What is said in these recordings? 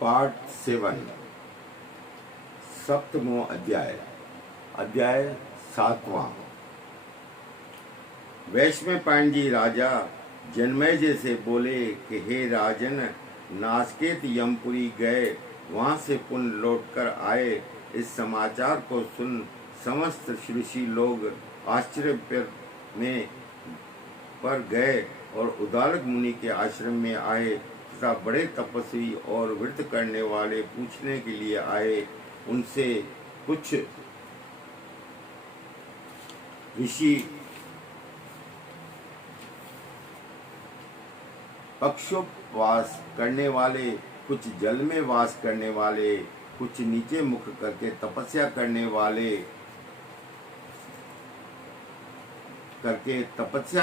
Part 7 सप्तमो अध्याय अध्याय 7वां। वैश्वपायन जी राजा जनमेजय से बोले कि हे राजन, नासकेत यमपुरी गए, वहां से पुनः लौटकर आए। इस समाचार को सुन समस्त ऋषि लोग आश्चर्य में पर गए और उदालक मुनि के आश्रम में आए तथा बड़े तपस्वी और व्रत करने वाले पूछने के लिए आए। उनसे कुछ ऋषि पक्षोपवास करने वाले, कुछ जल में वास करने वाले, कुछ नीचे मुख करके तपस्या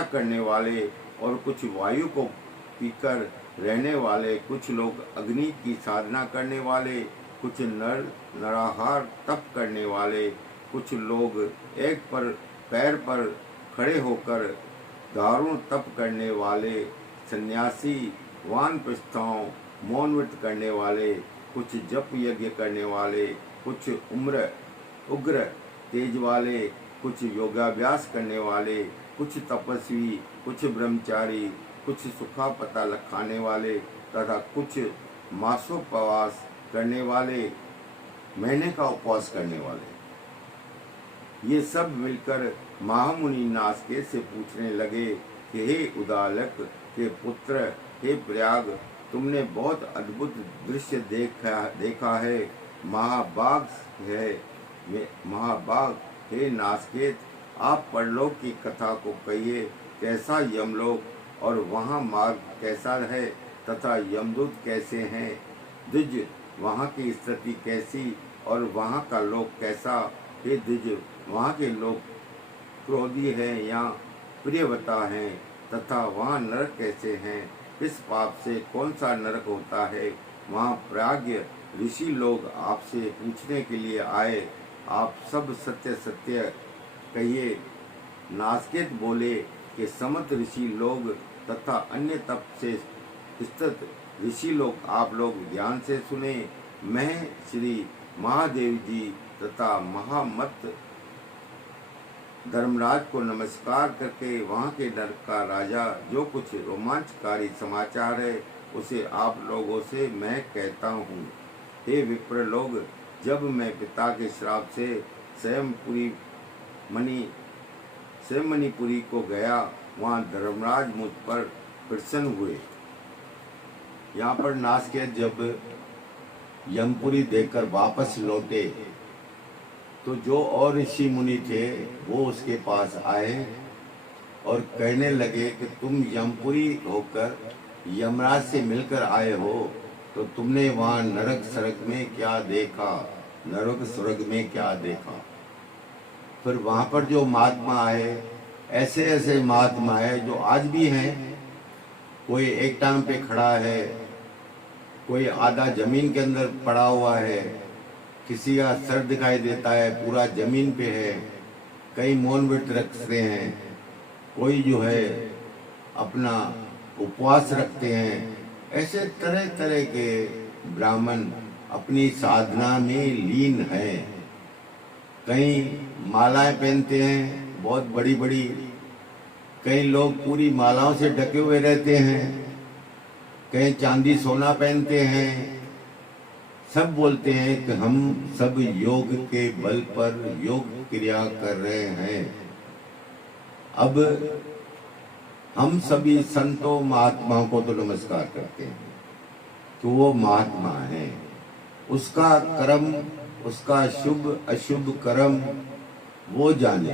करने वाले और कुछ वायु को पीकर रहने वाले, कुछ लोग अग्नि की साधना करने वाले, कुछ नराहार तप करने वाले, कुछ लोग एक पैर पर खड़े होकर दारुण तप करने वाले, सन्यासी, वानप्रस्थों, मौन व्रत करने वाले, कुछ जप यज्ञ करने वाले, कुछ उग्र तेज वाले, कुछ योगाभ्यास करने वाले, कुछ तपस्वी, कुछ ब्रह्मचारी, कुछ सूखा पत्ता खाने वाले तथा कुछ मासोपवास करने वाले, महीने का उपवास करने वाले। ये सब मिलकर महामुनि नासकेत से पूछने लगे कि हे उदालक के पुत्र, हे प्रयाग, तुमने बहुत अद्भुत दृश्य देखा है। महाभाग हे नासकेत, आप परलोक की कथा को कहिए। कैसा यमलोक और वहाँ मार्ग कैसा है तथा यमदूत कैसे हैं? द्विज, वहाँ की स्थिति कैसी और वहाँ का लोक कैसा? हे द्विज, वहाँ के लोग क्रोधी हैं या प्रियवता हैं तथा वहाँ नरक कैसे हैं? किस पाप से कौन सा नरक होता है? वहाँ प्राज्ञ ऋषि लोग आपसे पूछने के लिए आए। आप सब सत्य सत्य कहिए। नासकेत बोले कि समस्त ऋषि लोग तथा अन्य तप से स्थित ऋषि लोग, आप लोग ध्यान से सुने। मैं श्री महादेव जी तथा महामत धर्मराज को नमस्कार करके वहाँ के नरक का राजा जो कुछ रोमांचकारी समाचार है उसे आप लोगों से मैं कहता हूँ। हे विप्र लोग, जब मैं पिता के श्राप से मणिपुरी को गया, वहाँ धर्मराज मुझ पर प्रसन्न हुए। यहाँ पर नासकेत जब यमपुरी देखकर वापस लौटे तो जो और ऋषि मुनि थे वो उसके पास आए और कहने लगे कि तुम यमपुरी होकर यमराज से मिलकर आए हो, तो तुमने वहाँ नरक स्वर्ग में क्या देखा? फिर वहाँ पर जो महात्मा है, ऐसे ऐसे महात्मा है जो आज भी हैं। कोई एक टांग पे खड़ा है, कोई आधा जमीन के अंदर पड़ा हुआ है, किसी का सर दिखाई देता है पूरा जमीन पे है, कई मौन व्रत रखते हैं, कोई जो है अपना उपवास रखते हैं। ऐसे तरह तरह के ब्राह्मण अपनी साधना में लीन हैं। कई मालाएं पहनते हैं बहुत बड़ी बड़ी, कई लोग पूरी मालाओं से ढके हुए रहते हैं, कई चांदी सोना पहनते हैं। सब बोलते हैं कि हम सब योग के बल पर योग क्रिया कर रहे हैं। अब हम सभी संतों महात्माओं को तो नमस्कार करते हैं कि वो महात्मा है। उसका कर्म, उसका शुभ अशुभ कर्म वो जाने,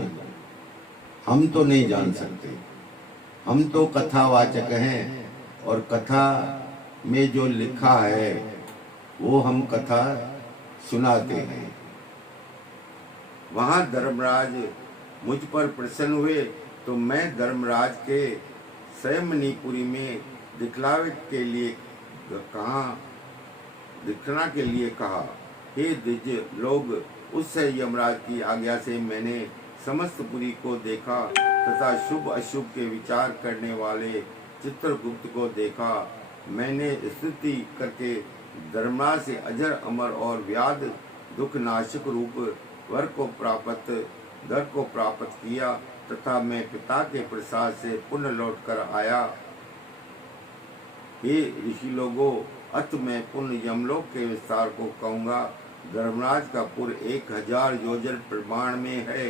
हम तो नहीं जान सकते। हम तो कथावाचक हैं और कथा में जो लिखा है वो हम कथा सुनाते हैं। वहाँ धर्मराज मुझ पर प्रसन्न हुए तो मैं धर्मराज के मणिपुरी में दिखलावे के लिए कहा। हे द्विज लोग, उस यमराज की आज्ञा से मैंने समस्त पुरी को देखा तथा शुभ अशुभ के विचार करने वाले चित्रगुप्त को देखा। मैंने स्तुति करके धर्मराज से अजर अमर और व्याध दुख नाशक रूप वर को प्राप्त किया तथा मैं पिता के प्रसाद से पुनः लौटकर आया। हे ऋषि लोगों, अत मैं पुनः यमलोक के विस्तार को कहूँगा। धर्मराज का पुर 1000 योजन प्रमाण में है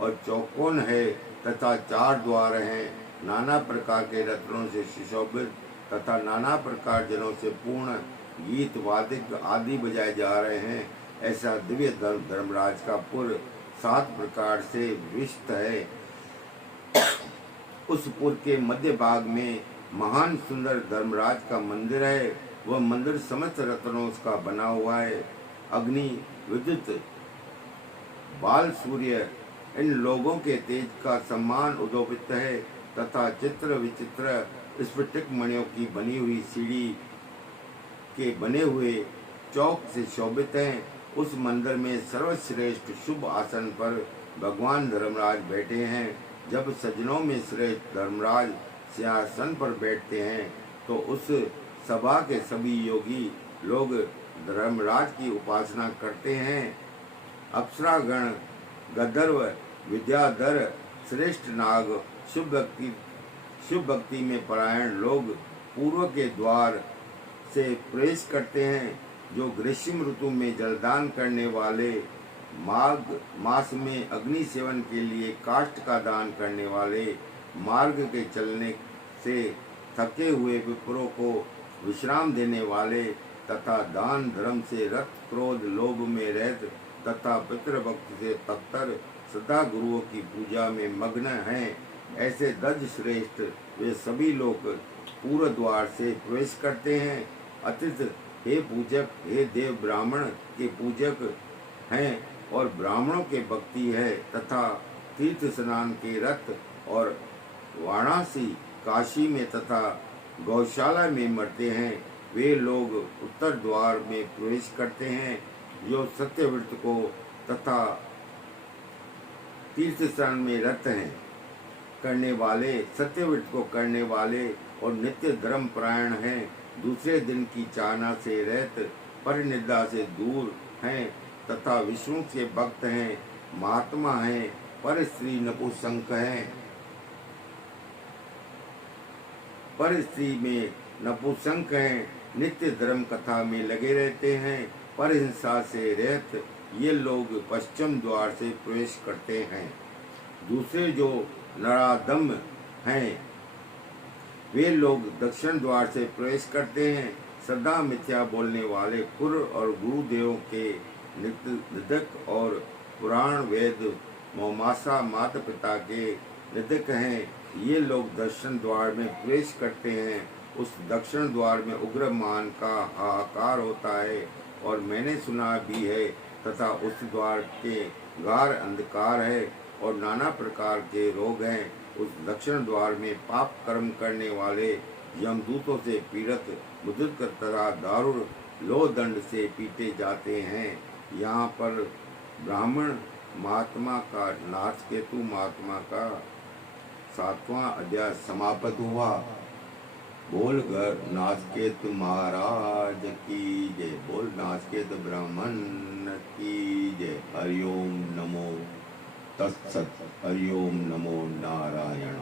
और चौकोन है तथा 4 द्वार हैं। नाना प्रकार के रत्नों से सुशोभित तथा नाना प्रकार जनों से पूर्ण गीत वादिक आदि बजाए जा रहे हैं। ऐसा दिव्य धर्मराज का पुर 7 प्रकार से विशिष्ट है। उस पुर के मध्य भाग में महान सुंदर धर्मराज का मंदिर है। वह मंदिर समस्त रत्नों का बना हुआ है। अग्नि, विद्युत, बाल, सूर्य इन लोगों के तेज का सम्मान उदोपित है तथा चित्र विचित्र स्फटिक मणियों की बनी हुई सीढ़ी के बने हुए चौक से शोभित हैं। उस मंदिर में सर्वश्रेष्ठ शुभ आसन पर भगवान धर्मराज बैठे हैं। जब सज्जनों में श्रेष्ठ धर्मराज सिंहासन पर बैठते हैं तो उस सभा के सभी योगी लोग धर्मराज की उपासना करते हैं। अप्सरागण, गंधर्व, विद्याधर, श्रेष्ठ नाग, शुभ भक्ति में परायण लोग पूर्व के द्वार से प्रवेश करते हैं। जो ग्रीष्म ऋतु में जलदान करने वाले, माघ मास में अग्नि सेवन के लिए काष्ठ का दान करने वाले, मार्ग के चलने से थके हुए विप्रों को विश्राम देने वाले तथा दान धर्म से रक्त क्रोध लोभ में रहत तथा पितृभक्ति से तत्पर सदा गुरुओं की पूजा में मग्न हैं, ऐसे दज श्रेष्ठ वे सभी लोग पूर्व द्वार से प्रवेश करते हैं। अतिथ, हे पूजक, हे देव ब्राह्मण के पूजक हैं और ब्राह्मणों के भक्ति है तथा तीर्थ स्नान के रथ और वाराणसी, काशी में तथा गौशाला में मरते हैं। वे लोग उत्तर द्वार में प्रवेश करते हैं। जो सत्यव्रत को तथा तीर्थ स्नान में रत हैं करने वाले, सत्यव्रत को करने वाले और नित्य धर्म परायण हैं, दूसरे दिन की चाहना से रहत परिनिद्रा से दूर हैं तथा विष्णु के भक्त हैं, महात्मा हैं, पर स्त्री नपुंसक हैं, पर स्त्री में नपुंसक हैं, नित्य धर्म कथा में लगे रहते हैं, पर हिंसा से रहत ये लोग पश्चिम द्वार से प्रवेश करते हैं। दूसरे जो नराधम हैं वे लोग दक्षिण द्वार से प्रवेश करते हैं। सदा मिथ्या बोलने वाले कुर और गुरुदेवों के निंदक और पुराण वेद मौमासा माता पिता के निंदक हैं, ये लोग दक्षिण द्वार में प्रवेश करते हैं। उस दक्षिण द्वार में उग्र मान का हाहाकार होता है और मैंने सुना भी है तथा उस द्वार के गार अंधकार है और नाना प्रकार के रोग हैं। उस दक्षिण द्वार में पाप कर्म करने वाले यमदूतों से पीड़ित बुजुर्ग तथा दारुण लोह दंड से पीटे जाते हैं। यहाँ पर ब्राह्मण महात्मा का नाचकेतु महात्मा का 7वां अध्याय समाप्त हुआ। बोल घर नाचकेतु महाराज की जय, बोल नाचकेतु ब्राह्मण की जय। हरिओम नमो तत्सत, हरिओम नमो नारायण।